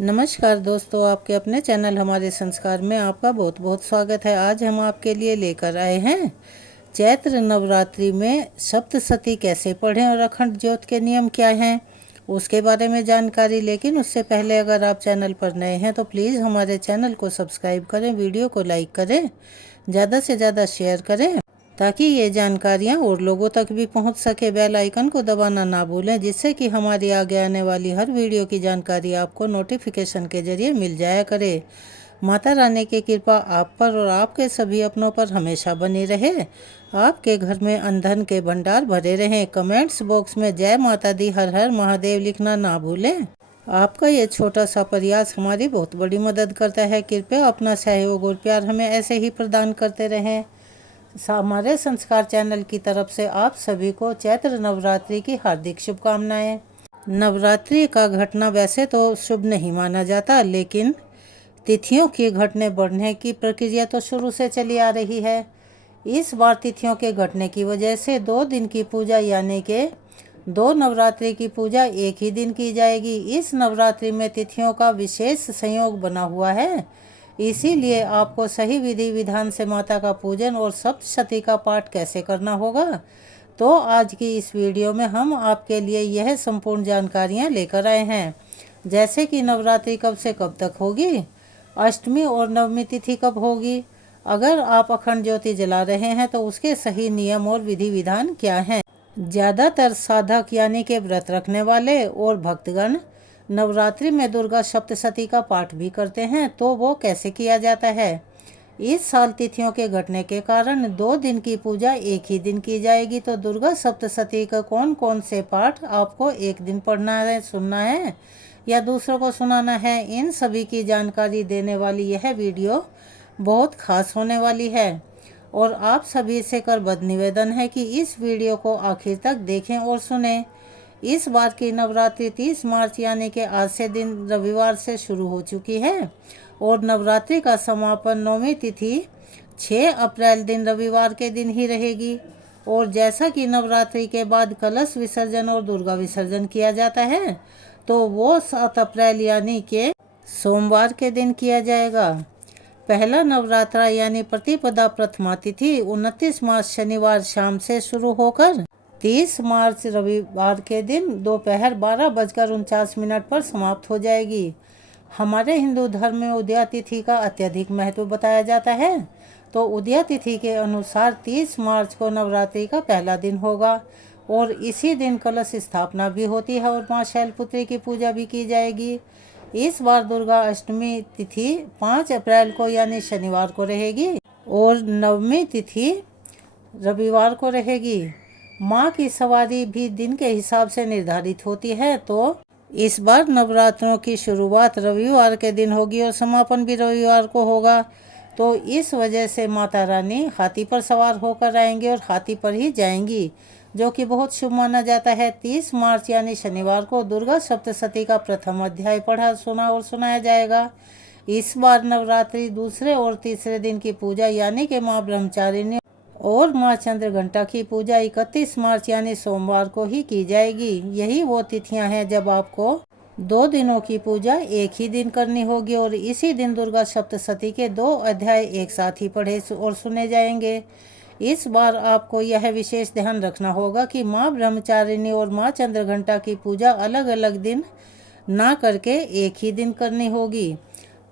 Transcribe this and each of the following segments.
नमस्कार दोस्तों, आपके अपने चैनल हमारे संस्कार में आपका बहुत बहुत स्वागत है। आज हम आपके लिए लेकर आए हैं चैत्र नवरात्रि में सप्तशती कैसे पढ़ें और अखंड ज्योत के नियम क्या हैं उसके बारे में जानकारी। लेकिन उससे पहले अगर आप चैनल पर नए हैं तो प्लीज़ हमारे चैनल को सब्सक्राइब करें, वीडियो को लाइक करें, ज़्यादा से ज़्यादा शेयर करें ताकि ये जानकारियाँ और लोगों तक भी पहुंच सके। बेल आइकन को दबाना ना भूलें जिससे कि हमारी आगे आने वाली हर वीडियो की जानकारी आपको नोटिफिकेशन के जरिए मिल जाया करे। माता रानी की कृपा आप पर और आपके सभी अपनों पर हमेशा बनी रहे। आपके घर में अन्न धन के भंडार भरे रहें। कमेंट्स बॉक्स में जय माता दी, हर हर महादेव लिखना ना भूलें। आपका ये छोटा सा प्रयास हमारी बहुत बड़ी मदद करता है। कृपया अपना सहयोग और प्यार हमें ऐसे ही प्रदान करते रहें। हमारे संस्कार चैनल की तरफ से आप सभी को चैत्र नवरात्रि की हार्दिक शुभकामनाएं। नवरात्रि का घटना वैसे तो शुभ नहीं माना जाता, लेकिन तिथियों के घटने बढ़ने की प्रक्रिया तो शुरू से चली आ रही है। इस बार तिथियों के घटने की वजह से 2 दिन की पूजा यानी कि 2 नवरात्रि की पूजा एक ही दिन की जाएगी। इस नवरात्रि में तिथियों का विशेष संयोग बना हुआ है, इसीलिए आपको सही विधि विधान से माता का पूजन और सप्तशती का पाठ कैसे करना होगा, तो आज की इस वीडियो में हम आपके लिए यह संपूर्ण जानकारियां लेकर आए हैं। जैसे कि नवरात्रि कब से कब तक होगी, अष्टमी और नवमी तिथि कब होगी, अगर आप अखंड ज्योति जला रहे हैं तो उसके सही नियम और विधि विधान क्या हैं। ज़्यादातर साधक यानी कि व्रत रखने वाले और भक्तगण नवरात्रि में दुर्गा सप्तशती का पाठ भी करते हैं, तो वो कैसे किया जाता है। इस साल तिथियों के घटने के कारण 2 दिन की पूजा एक ही दिन की जाएगी, तो दुर्गा सप्तशती का कौन कौन से पाठ आपको एक दिन पढ़ना है, सुनना है या दूसरों को सुनाना है, इन सभी की जानकारी देने वाली यह वीडियो बहुत खास होने वाली है। और आप सभी से करबद्ध निवेदन है कि इस वीडियो को आखिर तक देखें और सुनें। इस बार की नवरात्रि 30 मार्च यानी कि आज से दिन रविवार से शुरू हो चुकी है और नवरात्रि का समापन नौमी तिथि 6 अप्रैल दिन रविवार के दिन ही रहेगी। और जैसा कि नवरात्रि के बाद कलश विसर्जन और दुर्गा विसर्जन किया जाता है, तो वो 7 अप्रैल यानी कि सोमवार के दिन किया जाएगा। पहला नवरात्रा यानी प्रतिपदा प्रथमा तिथि 29 मार्च शनिवार शाम से शुरू होकर 30 मार्च रविवार के दिन दोपहर 12:49 पर समाप्त हो जाएगी। हमारे हिंदू धर्म में उदया तिथि का अत्यधिक महत्व बताया जाता है, तो उदया तिथि के अनुसार 30 मार्च को नवरात्रि का पहला दिन होगा और इसी दिन कलश स्थापना भी होती है और माँ शैलपुत्री की पूजा भी की जाएगी। इस बार दुर्गा अष्टमी तिथि 5 अप्रैल को यानी शनिवार को रहेगी और नवमी तिथि रविवार को रहेगी। माँ की सवारी भी दिन के हिसाब से निर्धारित होती है, तो इस बार नवरात्रों की शुरुआत रविवार के दिन होगी और समापन भी रविवार को होगा। तो इस वजह से माता रानी हाथी पर सवार होकर आएंगे और हाथी पर ही जाएंगी, जो कि बहुत शुभ माना जाता है। 30 मार्च यानी शनिवार को दुर्गा सप्तशती का प्रथम अध्याय पढ़ा, सुना और सुनाया जाएगा। इस बार नवरात्रि दूसरे और तीसरे दिन की पूजा यानी कि माँ ब्रह्मचारिणी और माँ चंद्रघंटा की पूजा 31 मार्च यानी सोमवार को ही की जाएगी। यही वो तिथियां हैं जब आपको 2 दिनों की पूजा एक ही दिन करनी होगी और इसी दिन दुर्गा सप्तशती के 2 अध्याय एक साथ ही पढ़े और सुने जाएंगे। इस बार आपको यह विशेष ध्यान रखना होगा कि माँ ब्रह्मचारिणी और माँ चंद्रघंटा की पूजा अलग अलग दिन ना करके एक ही दिन करनी होगी,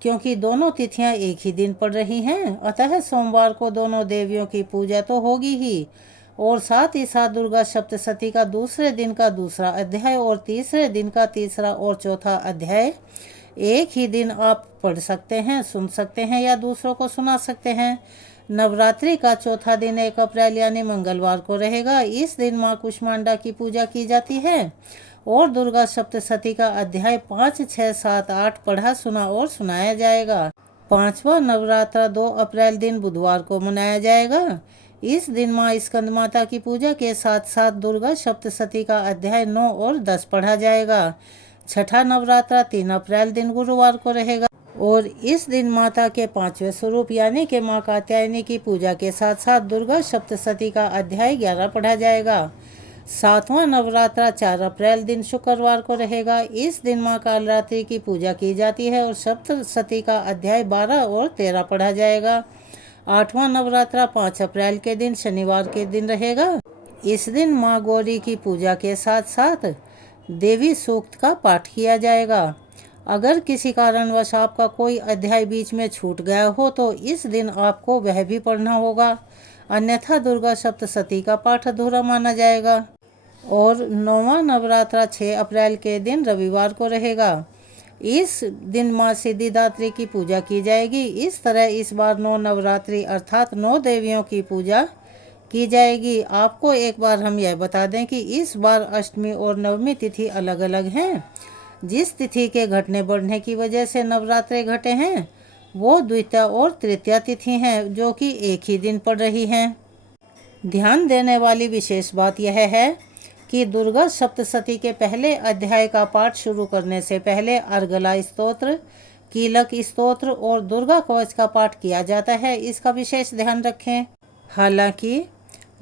क्योंकि दोनों तिथियां एक ही दिन पड़ रही हैं। अतः सोमवार को दोनों देवियों की पूजा तो होगी ही और साथ ही साथ दुर्गा सप्तशती का दूसरे दिन का दूसरा अध्याय और तीसरे दिन का तीसरा और चौथा अध्याय एक ही दिन आप पढ़ सकते हैं, सुन सकते हैं या दूसरों को सुना सकते हैं। नवरात्रि का चौथा दिन 1 अप्रैल यानी मंगलवार को रहेगा। इस दिन माँ कुष्मांडा की पूजा की जाती है और दुर्गा सप्तशती का अध्याय 5, 6, 7, 8 पढ़ा, सुना और सुनाया जाएगा। 5वां नवरात्रा 2 अप्रैल दिन बुधवार को मनाया जाएगा। इस दिन माँ स्कंद माता की पूजा के साथ साथ दुर्गा सप्तशती का अध्याय 9 और 10 पढ़ा जाएगा। 6ठा नवरात्रा 3 अप्रैल दिन गुरुवार को रहेगा और इस दिन माता के 5वें स्वरूप यानी कि माँ कात्यायनी की पूजा के साथ साथ दुर्गा सप्तशती का अध्याय 11 पढ़ा जाएगा। सातवां नवरात्रा 4 अप्रैल दिन शुक्रवार को रहेगा। इस दिन माँ कालरात्रि की पूजा की जाती है और सप्तशती का अध्याय 12 और 13 पढ़ा जाएगा। आठवां नवरात्रा 5 अप्रैल के दिन शनिवार के दिन रहेगा। इस दिन माँ गौरी की पूजा के साथ साथ देवी सूक्त का पाठ किया जाएगा। अगर किसी कारणवश आपका कोई अध्याय बीच में छूट गया हो तो इस दिन आपको वह भी पढ़ना होगा, अन्यथा दुर्गा सप्तशती का पाठ अधूरा माना जाएगा। और 9वां नवरात्रा 6 अप्रैल के दिन रविवार को रहेगा। इस दिन माँ सिद्धिदात्री की पूजा की जाएगी। इस तरह इस बार 9 नवरात्रि अर्थात 9 देवियों की पूजा की जाएगी। आपको एक बार हम यह बता दें कि इस बार अष्टमी और नवमी तिथि अलग अलग हैं। जिस तिथि के घटने बढ़ने की वजह से नवरात्रे घटे हैं वो द्वितीया और तृतीया तिथि हैं, जो कि एक ही दिन पड़ रही हैं। ध्यान देने वाली विशेष बात यह है कि दुर्गा सप्तशती के पहले अध्याय का पाठ शुरू करने से पहले अर्गला स्तोत्र, कीलक स्तोत्र और दुर्गा कवच का पाठ किया जाता है। इसका विशेष ध्यान रखें। हालांकि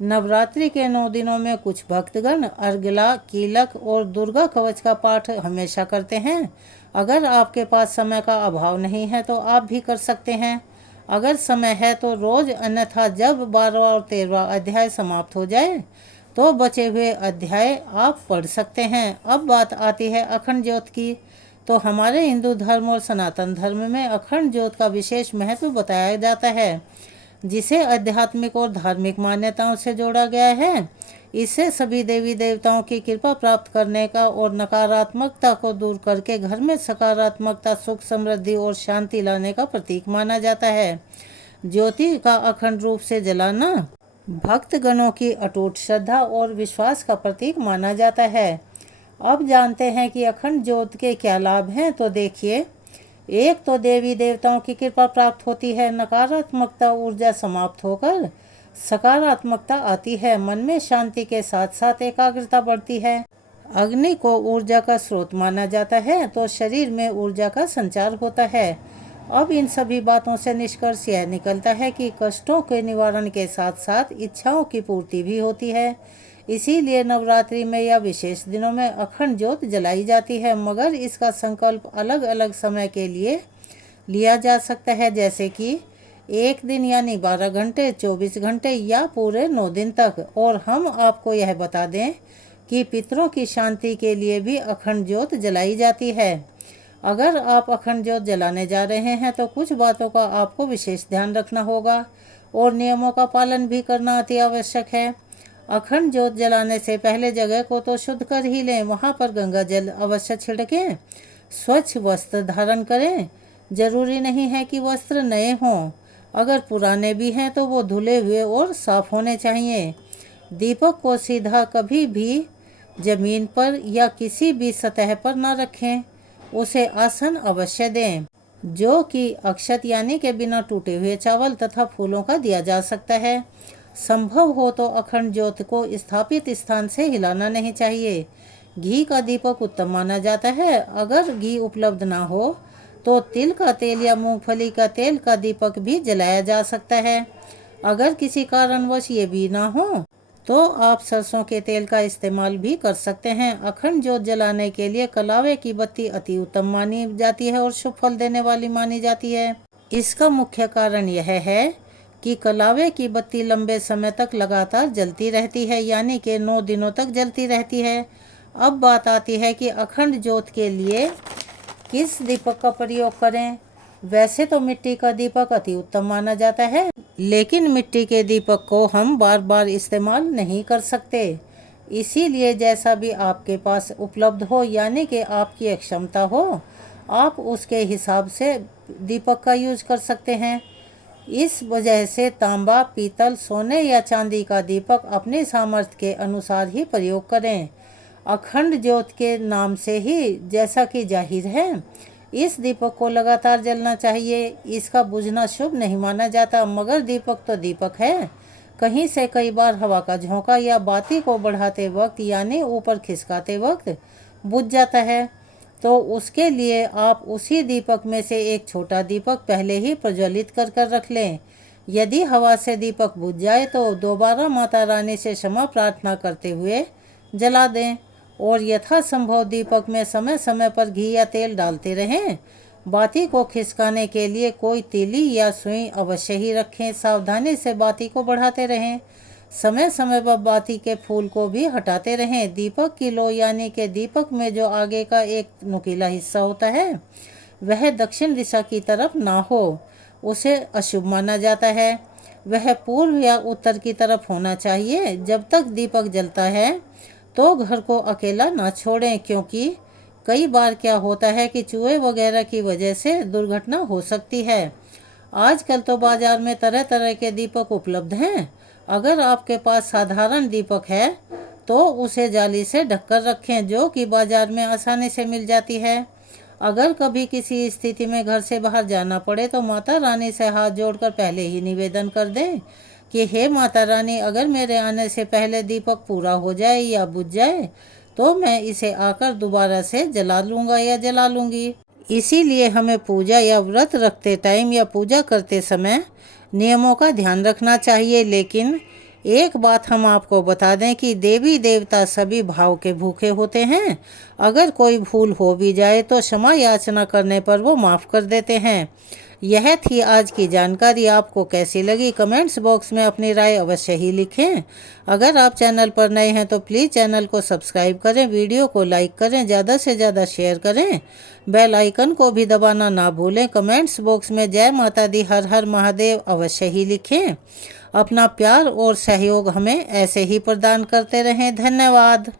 नवरात्रि के 9 दिनों में कुछ भक्तगण अर्गला, कीलक और दुर्गा कवच का पाठ हमेशा करते हैं। अगर आपके पास समय का अभाव नहीं है तो आप भी कर सकते हैं। अगर समय है तो रोज, अन्यथा जब 12वां और 13वां अध्याय समाप्त हो जाए तो बचे हुए अध्याय आप पढ़ सकते हैं। अब बात आती है अखंड ज्योत की। तो हमारे हिंदू धर्म और सनातन धर्म में अखंड ज्योत का विशेष महत्व बताया जाता है, जिसे आध्यात्मिक और धार्मिक मान्यताओं से जोड़ा गया है। इससे सभी देवी देवताओं की कृपा प्राप्त करने का और नकारात्मकता को दूर करके घर में सकारात्मकता, सुख, समृद्धि और शांति लाने का प्रतीक माना जाता है। ज्योति का अखंड रूप से जलाना भक्तगणों की अटूट श्रद्धा और विश्वास का प्रतीक माना जाता है। अब जानते हैं कि अखंड ज्योत के क्या लाभ हैं। तो देखिए, एक तो देवी देवताओं की कृपा प्राप्त होती है, नकारात्मकता ऊर्जा समाप्त होकर सकारात्मकता आती है, मन में शांति के साथ साथ एकाग्रता बढ़ती है। अग्नि को ऊर्जा का स्रोत माना जाता है तो शरीर में ऊर्जा का संचार होता है। अब इन सभी बातों से निष्कर्ष यह निकलता है कि कष्टों के निवारण के साथ साथ इच्छाओं की पूर्ति भी होती है। इसीलिए नवरात्रि में या विशेष दिनों में अखंड ज्योत जलाई जाती है, मगर इसका संकल्प अलग अलग समय के लिए लिया जा सकता है, जैसे कि एक दिन यानी 12 घंटे, 24 घंटे या पूरे 9 दिन तक। और हम आपको यह बता दें कि पितरों की शांति के लिए भी अखंड ज्योत जलाई जाती है। अगर आप अखंड ज्योत जलाने जा रहे हैं तो कुछ बातों का आपको विशेष ध्यान रखना होगा और नियमों का पालन भी करना अति आवश्यक है। अखंड ज्योत जलाने से पहले जगह को तो शुद्ध कर ही लें, वहाँ पर गंगा जल अवश्य छिड़कें, स्वच्छ वस्त्र धारण करें। जरूरी नहीं है कि वस्त्र नए हों, अगर पुराने भी हैं तो वो धुले हुए और साफ होने चाहिए। दीपक को सीधा कभी भी जमीन पर या किसी भी सतह पर न रखें, उसे आसन अवश्य दें, जो कि अक्षत यानी के बिना टूटे हुए चावल तथा फूलों का दिया जा सकता है। संभव हो तो अखंड ज्योत को स्थापित स्थान से हिलाना नहीं चाहिए। घी का दीपक उत्तम माना जाता है। अगर घी उपलब्ध ना हो तो तिल का तेल या मूंगफली का तेल का दीपक भी जलाया जा सकता है। अगर किसी कारणवश ये भी ना हो तो आप सरसों के तेल का इस्तेमाल भी कर सकते हैं। अखंड ज्योत जलाने के लिए कलावे की बत्ती अति उत्तम मानी जाती है और शुभ फल देने वाली मानी जाती है। इसका मुख्य कारण यह है कि कलावे की बत्ती लंबे समय तक लगातार जलती रहती है, यानी कि 9 दिनों तक जलती रहती है। अब बात आती है कि अखंड ज्योत के लिए किस दीपक का प्रयोग करें। वैसे तो मिट्टी का दीपक अति उत्तम माना जाता है, लेकिन मिट्टी के दीपक को हम बार बार इस्तेमाल नहीं कर सकते। इसीलिए जैसा भी आपके पास उपलब्ध हो, यानी कि आपकी क्षमता हो, आप उसके हिसाब से दीपक का यूज कर सकते हैं। इस वजह से तांबा, पीतल, सोने या चांदी का दीपक अपने सामर्थ्य के अनुसार ही प्रयोग करें। अखंड ज्योत के नाम से ही जैसा कि जाहिर है, इस दीपक को लगातार जलना चाहिए। इसका बुझना शुभ नहीं माना जाता, मगर दीपक तो दीपक है। कहीं से कई बार हवा का झोंका या बाती को बढ़ाते वक्त यानी ऊपर खिसकाते वक्त बुझ जाता है, तो उसके लिए आप उसी दीपक में से एक छोटा दीपक पहले ही प्रज्वलित कर रख लें। यदि हवा से दीपक बुझ जाए तो दोबारा माता रानी से क्षमा प्रार्थना करते हुए जला दें और यथासंभव दीपक में समय समय पर घी या तेल डालते रहें। बाती को खिसकाने के लिए कोई तीली या सुई अवश्य ही रखें। सावधानी से बाती को बढ़ाते रहें। समय समय पर बाती के फूल को भी हटाते रहें। दीपक की लो यानी कि दीपक में जो आगे का एक नुकीला हिस्सा होता है वह दक्षिण दिशा की तरफ ना हो, उसे अशुभ माना जाता है। वह पूर्व या उत्तर की तरफ होना चाहिए। जब तक दीपक जलता है तो घर को अकेला ना छोड़ें, क्योंकि कई बार क्या होता है कि चूहे वगैरह की वजह से दुर्घटना हो सकती है। आजकल तो बाजार में तरह तरह के दीपक उपलब्ध हैं। अगर आपके पास साधारण दीपक है तो उसे जाली से ढककर रखें, जो कि बाजार में आसानी से मिल जाती है। अगर कभी किसी स्थिति में घर से बाहर जाना पड़े तो माता रानी से हाथ जोड़कर पहले ही निवेदन कर दें कि हे माता रानी, अगर मेरे आने से पहले दीपक पूरा हो जाए या बुझ जाए तो मैं इसे आकर दोबारा से जला लूँगा या जला लूँगी। इसीलिए हमें पूजा या व्रत रखते टाइम या पूजा करते समय नियमों का ध्यान रखना चाहिए। लेकिन एक बात हम आपको बता दें कि देवी देवता सभी भाव के भूखे होते हैं। अगर कोई भूल हो भी जाए तो क्षमा याचना करने पर वो माफ़ कर देते हैं। यह थी आज की जानकारी। आपको कैसी लगी कमेंट्स बॉक्स में अपनी राय अवश्य ही लिखें। अगर आप चैनल पर नए हैं तो प्लीज़ चैनल को सब्सक्राइब करें, वीडियो को लाइक करें, ज़्यादा से ज़्यादा शेयर करें, बेल आइकन को भी दबाना ना भूलें। कमेंट्स बॉक्स में जय माता दी, हर हर महादेव अवश्य ही लिखें। अपना प्यार और सहयोग हमें ऐसे ही प्रदान करते रहें। धन्यवाद।